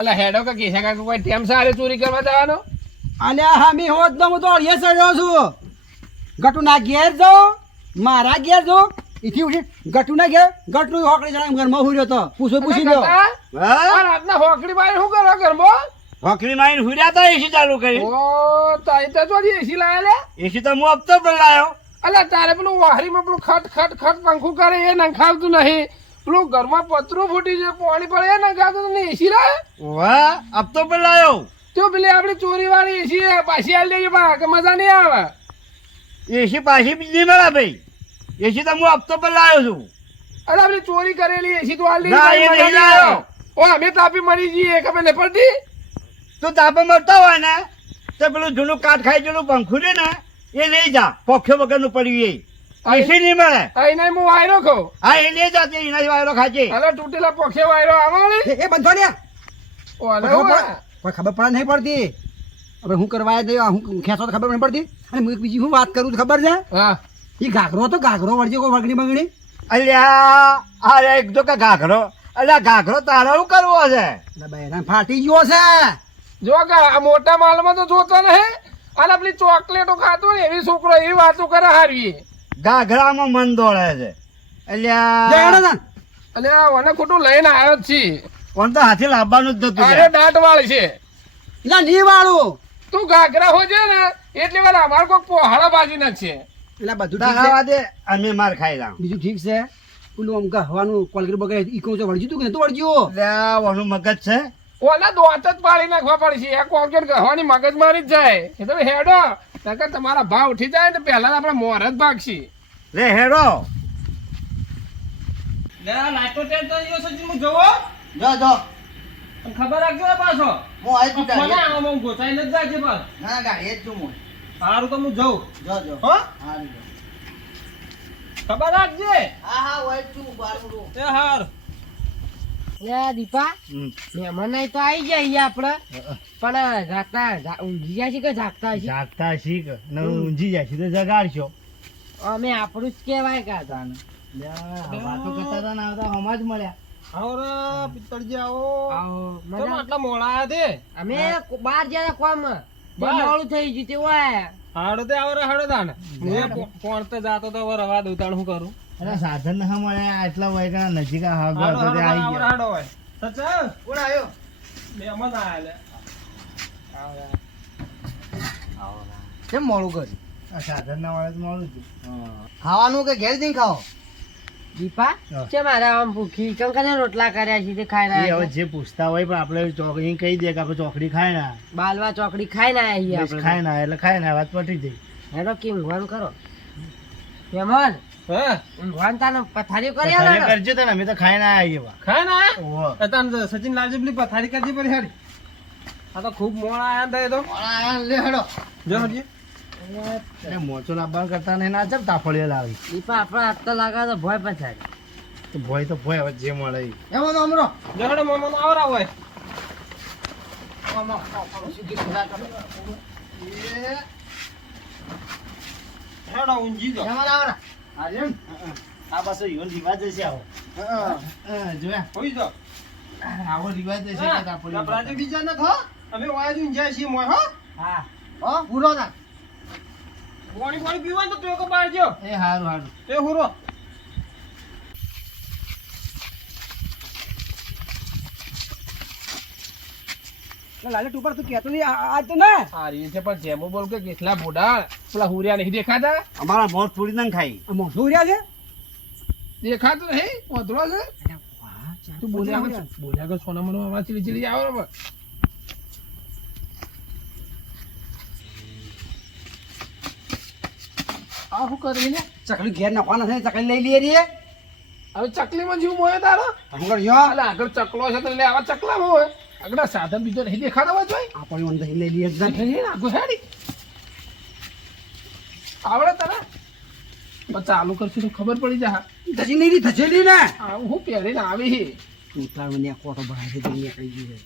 એટલે હેડો કે કેસા કાકા કોઈ ટેમ સારે ચોરી કરવા જવાનો? અલ્યા હામી હોત તો હું તો અળીએ ચડ્યો છું. ગટુના ઘેર જો મારા ઘેર જો ઇથી ઉઠી ગટુના ઘેર ગટનું હોકડી જણા ઘરમાં હુર્યો તો. પૂછો પૂછી લ્યો. કાકા, હા? આ રાતના હોકડી બાય શું કરો ઘરમાં? હોકડી માઈને હુર્યા તો એસી ચાલુ કરી. ઓ તાઈ તો ચોરી એસી લાયા લે? એસી તો હું હપ્તો પણ લાયો અલા તારે પેલું વાહરીમાં પેલું ખટ ખટ ખટ પંખું કરે એ નંખાવતું નહીં. પેલું ઘરમાં પતરું ફૂટી છે પાણી પડે ને નખાવતું તમને એસી લાવે વાહ હપ્તો પણ લાયો તો પેલી આપણે ચોરી વાળી એસી પાછી આલી દેજો બા કે મજા નહીં આવે. એસી પાછી બીજી મળે ભાઈ. એસી તો હું હપ્તો પણ લાયો છું. અરે આપણે ચોરી કરેલી એસી તો આલી દેજે. ઓ અમે તાપી મરી જઈએ ખબર નહીં પડતી? તો તાપે મરતા હોય ને તો પેલું જૂનું કાટ ખાઈ જૂનું પંખું ને એ લઈ જા. પોખ્યો વગરનું પડ્યું એ. એસી નહીં મળે અહીં હું વાયરો ખાઉં. હા એ લઈ જા એના વાયરો ખાજે. અરે તૂટેલા પોખે વાયરો આવે એ બંધો ને અરે? કોઈ ખબર પડે નહીં પડતી. હવે હું કરવા આવ્યો હું ખેંચો તો ખબર નહીં પડતી. અને હું બીજી હું વાત કરું તો ખબર છે? હા. એ ઘાઘરો તો ઘાઘરો વળજે કોઈ વગડી બગડી અલ્યા આ એક તો કે ઘાઘરો. અલ્યા ઘાઘરો તારે શું કરવો છે? એટલે ફાટી ગયો છે. જો કા આ મોટા માલમાં તો જોતો નહીં. અને પેલી ચોકલેટો ખાતો ને એવી છોકરો એવી વાતો કરે હારવી. ઘાઘરામાં મન દોડે છે. એટલે આ મને ખોટું લઈને આવ્યો જ છી. કોણ તો હાથી લાવવાનું જ નતું અરે દાંત વાળ છે. ના ની વાળું તું ઘાઘરા હોજે ને એટલી વાર અમારે કોઈ પહાડા બાજી ના છે. એટલે બધું ઠીક છે. અમે માર ખાઈ લાવ. બીજું ઠીક છે. પેલું આમ હવાનું કોલગેટ બગડે ઈકો છે વળજ્યું તું કે નતું વળજ્યું? અલ્યા ઓનું મગજ છે. ઓલા દોત જ પાડી નાખવા પડશે આ કોલગેટ ગહવાની મગજ મારી જ જાય. એ તો હેડો. નકર તમારા ભાવ ઉઠી જાય ને પહેલા આપણે મોર જ ભાગશી. લે હેડો. ખબર રાખજો પાછો. હું આવી તું મને ગાડી આમાં હું ગોચાઈને જ જાજે પાછ ના ગાડી જ છું સારું તો હું જઉં. જો જો. હો? હારું જો. ખબર રાખજે. હા હા હોય છું બાર એ હાર. લે દીપા? હમ. મહેમાન અહીં તો આવી ગયા આપણે પણ જાગતા ઊંઘી ગયા છે કે જાગતા છે? જાગતા શીખ ને ઊંઝી જાય છે તો જગાડશો. અમે આપણું જ કહેવાય કે તાને વાતો કરતા હતા ને આવતા હમા જ મળ્યા. આવો રે પિત્તળજી આવો. આવો કેમ આટલા મોડા આયા તે? અમે બાર ગયા કોમ? મોડું થઈ ગયું તેવું આયા હાડો તે આવો રે હાડો તાને હું પો- જાતો તો હવે રવા દઉં તાણ શું કરું? અરે સાધન ના મળે એટલા વાયગા નજીક તો તાણ આવી ગયો. હાડો હોય કોણ આવ્યો? મહેમાન આયા લે. કેમ મોડું કરી આ સાધન ના મળે તો મોડું છું. ખાવાનું કે ઘેર જઈને ખાઓ? દીપા કે મારા આમ ભૂખી? કંકને રોટલા કર્યા છે તે ખાઈ રહ્યા હવે જે પૂછતા હોય પણ આપણે ચોકડી કહી દે કે આપણે ચોકડી ખાય ના બાલવા ચોકડી ખાઈ ના આવ્યા બસ ખાય ના એટલે ખાય ના વાત પટી જઈ હેડો કેમ ભગવાન કરો. મહેમાન હે? ઊંઘવાનું તાને પથારીઓ કરી આલો. કરજો તને અમે તો ખાઈ ના આવીએ બા ખાઈ ના આયા? ઓહો. એ તાન સચિન લાવજે પેલી પથારી કરજી પડી હેડી. આ તો ખૂબ મોડા આયા દે તો. મોડા આયા લે હેડો. જો હજી. મોચો લાવવા કરતા ને ના ચમ તાફળીઓ લાવી. દીપા આપણે હાથ તો લાગે તો ભય પછાડી તો ભોય તો ભોય હવે જે મળે. એમાં તો અમરો. જો હડો આવરા હોય. હેડો ઊંઘી જાઓ. એમાં આવરા આજે ને? આ પાછો ઈવન રિવાજ હશે આવો હા. હા, જોયા હોઈ જાઓ. આવો રિવાજ હશે કે તાફળીઓ ગભરાજો બીજા નથી હો. અમે વાયા જ ઊંઝ્યા છીએ મોય હો. હા હો પૂરો ના પાણી પાણી પીવાનું તો ટેકો પાડજો. એ હારું હારું તે હુરો. લાલે ટુપર તું કેતો નહીં આ- આજ તો ના હારી છે પણ જેમો બોલ કે કેટલા બુઢા પેલા હુરિયા નહીં દેખાતા? અમારા મોત થોડી ના ખાઈ. આ મોઢું રહ્યા છે? દેખાતું નહીં પોતળો છે? તું બોલ્યા બોલ્યા કર સોના મનો આવા ચીલી ચીલી આવે ને આ શું કરી લે ચકલી ઘેર નાખવાના છે ચકલી લઈ લઈએ રે. હવે ચકલીમાં જીવ મોય તારો? આગળ કરજો એટલે આગળ ચકલો છે તો લે આવા ચકલા હોય. આગળ સાધન બીજો નહીં દેખાડવા જોઈએ જોઈ આપણે અંદર લઈ લઈએ જ આગળ હેડી. આવડે તને ચાલુ કરશું તો ખબર પડી જાય ધસી નહીં ધસેલી ને. હું પહેરીને આવી તું તાર મને કોટો ભરાય છે તો નીકળી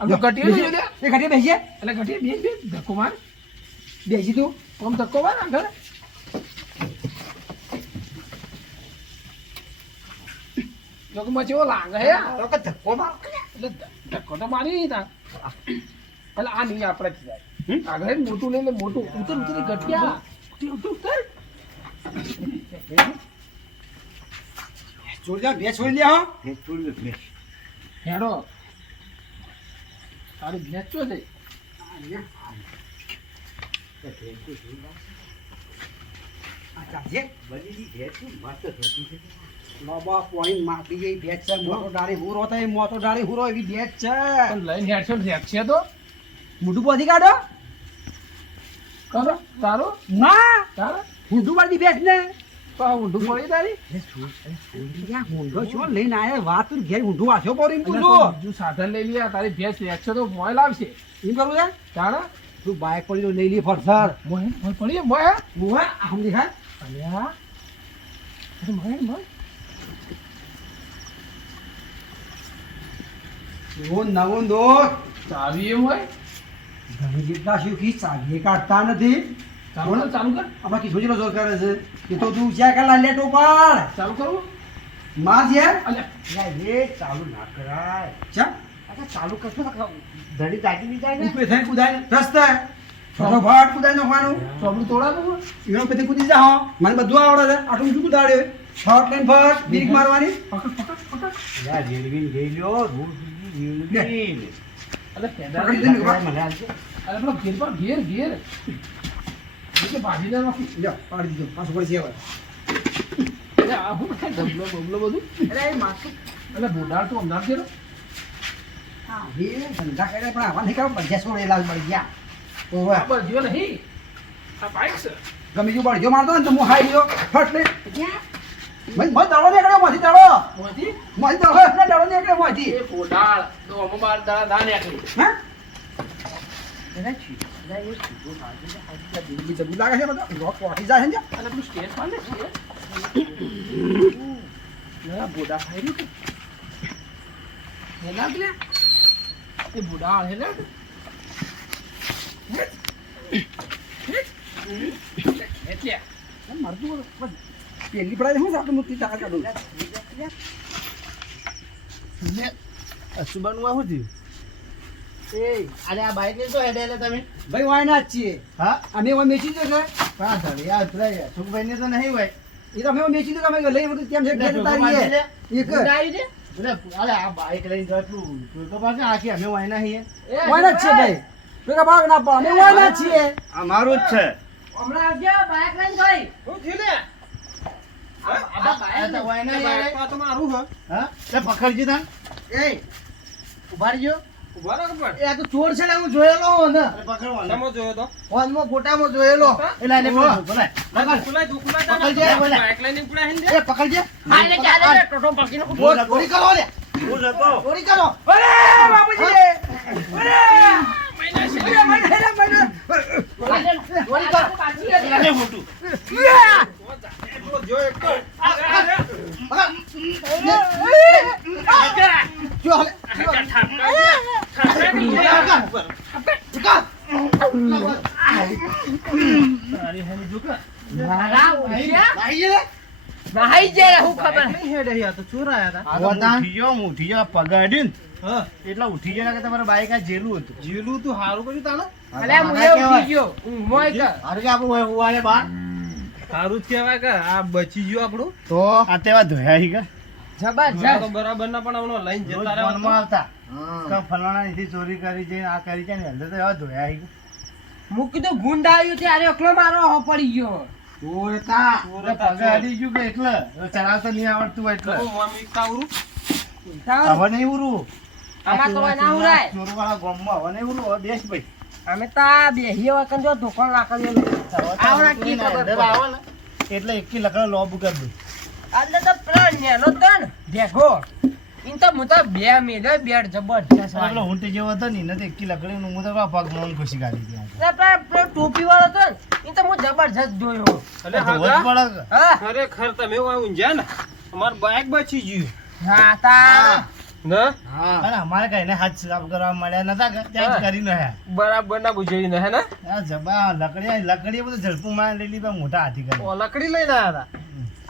આમ તો ઘટીએ નહીં એ ઘટી બેસીએ. એટલે ઘટીએ બે બે ધક્કો માર. બેસી તું. આમ ધક્કો માર આગળ. લોકો માં લાગે હે. ધક્કો માર. એટલે ધક્કો તો મારી નહીં તા એટલે આ નહીં આપણે જ જાય આગળ મોટું લઈને મોટું. ઉતર ઉતર ગઠિયા ઉતર, ઉતર ઉતર ભેસ છોડી દે હો. ભેસ છોડી દે, ભેંસ. હેડો. તારી ભેસ ચો છે? છે. મોટો ડાળી હુરો થાય મોટો ડાળી હુરો એવી ભેજ છે. લઈને હેડશો છે તો. મોટું પોધી કાઢો. કરો તારો? ના! તારા? ઊંધું પાડી ભેજ ને. ઊંધું પડી તારી? ઊંધો છો? લઈને આયા વાત ઘેર ઊંધું વાંચો પૂછો તું સાધન લઈ લે તારી ભેંસ વેચશે તો મોય લાવશે. એમ કરવું છે? તારા? તું બાઇક પડી લઈ લે ફરસર મોય મોય પડી મોય મુવા આમ દેખાય? અલ્યા. અરે મોય મોય નવો એમ હોય જેટલા શીખી ચાવીએ કાઢતા નથી ચાલુ કર. ચાલુ કર. આપણા કિશોર જેટલો જોર કરે છે એ તો તું જ્યાં કલા લેટો પાડ. ચાલુ કરવું માર છે? એ ચાલુ ના કરાય. ચા? અચ્છા, ચાલુ કરશો તો ધડી તાકી નહીં જાય ને? થઈને કુદાય રસ્તે. ફટાફટ કુદાય નાખવાનું. ચોપડું તોડાવું? એનો પછી કૂદી જા મને બધું આવડે છે. આટલું શું કુદાડ્યું શોર્ટ લઈને ફટ. બીક મારવાની. પકડ પકડ પકડ. લા, રેલવીને ગઈ લ્યો, ધૂળ ગમે જો બળજો મારતો ને તો હું હાઈ ગયો. ફટ લે. મય મય દડો નીકળ્યો માંથી દડો. મય દડો. એટલે દડો નીકળ્યો માંથી એ બોડાળ અમો બાર દાડા ના નીકળી હા? જિંદગી જબુ લાગે છે બધો? રોક પોટી જાય છે ને અને પેલું સ્ટેજ પર ને ના બોડા ખાઈ રહ્યું હેલા કે એ બોડાળ હેલા એટલે મારતું પેલી પડાય હું આપણે મુક્તિ ચાકા કાઢું અશુબાનું આ શું થયું? એ, અરે આ બાઈક તો હેડે એટલે તમે. ભાઈ વાયના જ છીએ. હા? અમે ઓય મેચી દો છે. હા ધડી આ પેલા યશુભાઈને તો નહીં હોય. એ તો અમે મેચી દો અમે લઈ બધું તેમ છે એટલે તારી એક ઉડાવી દે અરે આ બાઈક લઈને તો પાસે આખી અમે વાયના છીએ. વાયના જ છે ભાઈ. પેલા ભાગ ના પડે. અમે વાયના છીએ. અમારું જ છે. હમણાં આવજો બાઇક લઈને ગઈ શું થયું લે? આ બાઇક વાયના યાર. તો મારું હે. હા? એટલે પકડજી તાન એ ઊભા રહેજો. ઊભા રહો પણ. એ તો ચોર છે ને હું જોયેલો હોઉં ને. પકડવાનો જોયો તો? ફોનમાં ફોટામાં જોયેલો. એટલે એને બોલાય, બોલાય. પકડજે, એ પકડજે. હા ચાલે ટોટો પકડીને. કરો લે જતો. કરો. જો એક જો હાલે. હા એટલે ઉઠી ગયા કે તમારા બાઈક આ જેલું હતું જેલું તું હારું કર્યું તાણે સારું જ કેવાય કે આ બચી ગયું આપણું. તો? આ તેવા ધોયા હી કે? આ જબરજસ્ત તો બરાબર ના પણ હમણાં લઈને જતા રહ્યા ફોનમાં આવતા. કે ફલાણા અહીંથી ચોરી કરી છે આ કરી છે ને અંદર તો એવા ધોયા હી. કે. કીધું ગુંડ આવ્યું ત્યારે એકલો મારો હો પડી ગયો. ચોર એટલે હતા, પગે અડી ગયું કે એટલે ચલાવતા નહીં આવડતું હોય એટલે. તો મોં મીઠા ઉરું. હવે નહીં ઉરું. આમાં તો ના ઉરાય. ચોરવાળા ગામમાં હવે નહીં ઉરું. હવે ભાઈ. અમે તો આ બેહીએ વખત જો ધોકો નાખેલો આવડા કી ખબર અંદર આવો ને. એટલે એકી લકડા લોબ કરી દે. એટલે તો પેલો નેનો તન ભેગો. ઈન તો હું તો બે મેલે બેડ જબરજસ્ત એટલે વાગ્યો. જેવો હતો ને એને તો એકી લકડી નું હું તો ભાગ નોન ખુશી ગાડી હતી ને પેલો ટોપી વાળો તો ને ઈન તો હું જબરજસ્ત જોયો. એટલે ખરેખર તમે આવું ઊંઝ્યા ને અમાર બાઇક બચી ગયું. હા તા. અમારે કઈ ને હાથ સાફ કરવા મળ્યા નતા ત્યાં બરાબર ના બુજાઈ હે ને? જબા લકડી લકડી બધું ઝડપું માં લઈ લીધા મોટા હાથી કરી. લકડી લઈને આયા હતા?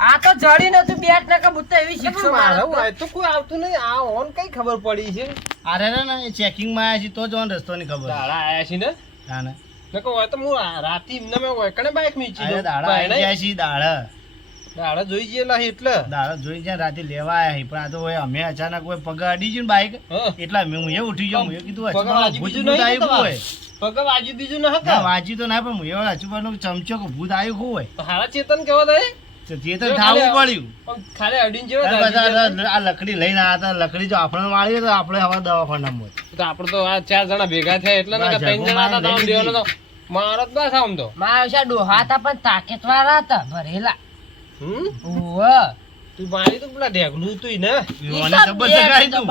આ તો જડી નતું બેટ ને બુત્તે એવી શિક્ષો મારે હોય તો કોઈ આવતું નહીં. આ ઓન કઈ ખબર પડી છે? અરે રે ને ચેકિંગમાં આયા છે તો જ રસ્તો ની ખબર દાડા આયા છે ને? હા ને. નકો હોય તો હું રાતી ઇમને મેં વળકણે બાઈક મીચી દઉં. દાડા આયા છે દાડા. દાડા જોઈ ગયેલા એટલે. દાડા જોઈ જ્યાં રાતે લેવા આયા છે પણ આ તો હોય અમે અચાનક કોઈ પગ અડી ગયું બાઈક એટલા મેં હું એ ઉઠી ગયો હું એ કીધું પગ વાજી બીજું નહીં હોય. પગ વાજી દીધું ન હતા? વાજી તો ના પણ હું અચુબાનું ચમચો કે ભૂત આવ્યું હોય. તો હારા ચેતન કેવો થાય તો જો પડ્યું. ખાલી અડીને જેવો અરે દાજી બધા ગયેલો. આ લકડી લઈને આવ્યા હતા લકડી જો આપણે મારી તો આપણે હવે દવાખાનામાં હોય. તો આપણે તો આ ચાર જણા ભેગા થયા એટલે ને ત્રણ જણા હતા તો દેવાનો તો મારો જ બસ આમ તો. મારા ઓછા ડોહા હતા પણ તાકેત હતા ભરેલા. હમ? ઓવે. તું મારી તો પેલા ઢેગલું તું ને. ઓને જબર ચગાઈ તું.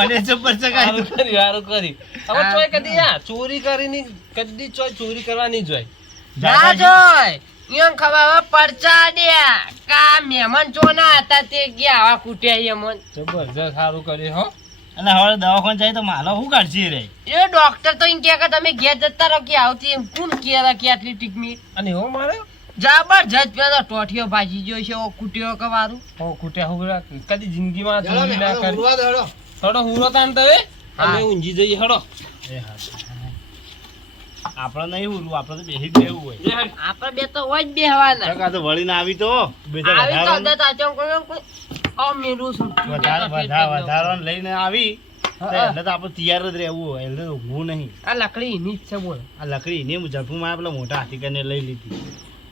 ઓને જબર ચગાઈ તું. કરી સારું કરી. હવે ચોય કદી ચોરી કરીને કદી ચોય ચોરી કરવાની જોય. ના જોય. ઈયોને ખબર હવે પરચા દ્યા કા મહેમાન ચોના હતા તે ગયા આવા કૂટ્યા ઈ અમોન. જબરજસ્ત સારું કર્યું હો. અને હવે દવાખાને જાય તો માલો શું કાઢશે રે? એ ડોક્ટર તો ઈમ કહે કે તમે ઘેર જતા રહો કે આવતી એમ કોણ કહે કે આટલી ટીકમી? અને હો મારે? જબરજસ્ત પેલો ટોઠિયો ભાજી ગયો છે ઓ કૂટ્યો કે વારું. હો ખૂટ્યા હુરા કદી જિંદગીમાં ચોરી ના કરી. દે. હડો. હુરો તાન તો એ. હા. અમે ઊંઘી જઈએ હડો. એ હા. આપણે નહીં ઉરવું આપણે તો બેસી જ રહેવું હોય. આપણે બે તો હોય જ બેહવાના. કાકા તો વળીને આવી તો. બે તો આવી તો અડધા તાચો કોઈ મેરું સુટ્યું વધારો કે વધારે લઈને આવી. એટલે તો આપણે તૈયાર જ રહેવું હોય એટલે તો ઊંઘવું નહીં. આ લકડી એની જ છે બોલ. આ લકડી ને ઝડપું માં પેલા મોટા હાથી કરીને લઈ લીધી.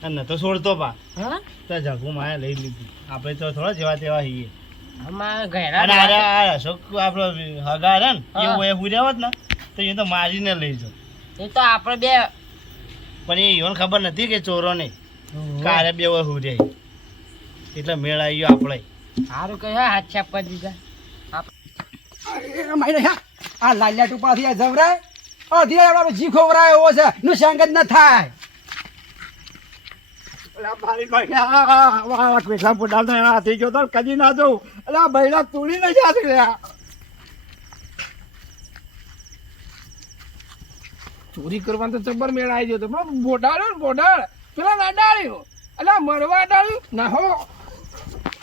અને નતો છોડતો પા હા? તો ઝડપું માં લઈ લીધી. આપણે તો થોડા જેવા તેવા હઈએ અમારા ઘેરા અશોક આપણો હગા ને એવું એ હુર્યા હોત ને તો એ તો મારીને લઈ જાવ એ તો આપણે બે પણ એ ઈવન ખબર નથી કે ચોરો નહીં કારે બે હોય રે એટલે મેળ આવી ગયો આપણે સારું કહ્યું હાથ છાપવા દીધા અરે આ લાલ્યા ટુપાથી આ જવરાય અધી આપડે જી ખોવરાય એવો છે નું સંગત ન થાય કદી ના જવું એટલે આ બૈરા તોડી ને જાતે રહ્યા ચોરી કરવાનો તો જબર મેળ આવી ગયો તો પેલો બોડાળ્યો ને બોડાળ પેલા ના ડાળ્યો. એટલે મરવા ડાળ્યું? ના હો.